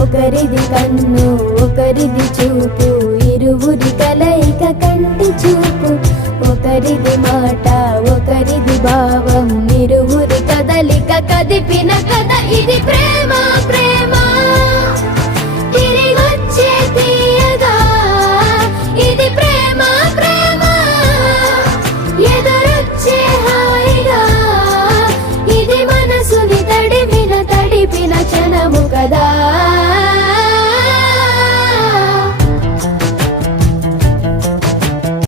ఒకరిది కన్ను ఒకరిది చూపు, ఇరువురి కలయిక కంటి చూపు. ఒకరిది మాట ఒకరిది భావం, ఇరువురి కదలిక కదిపిన కథ ఇది ప్రేమ.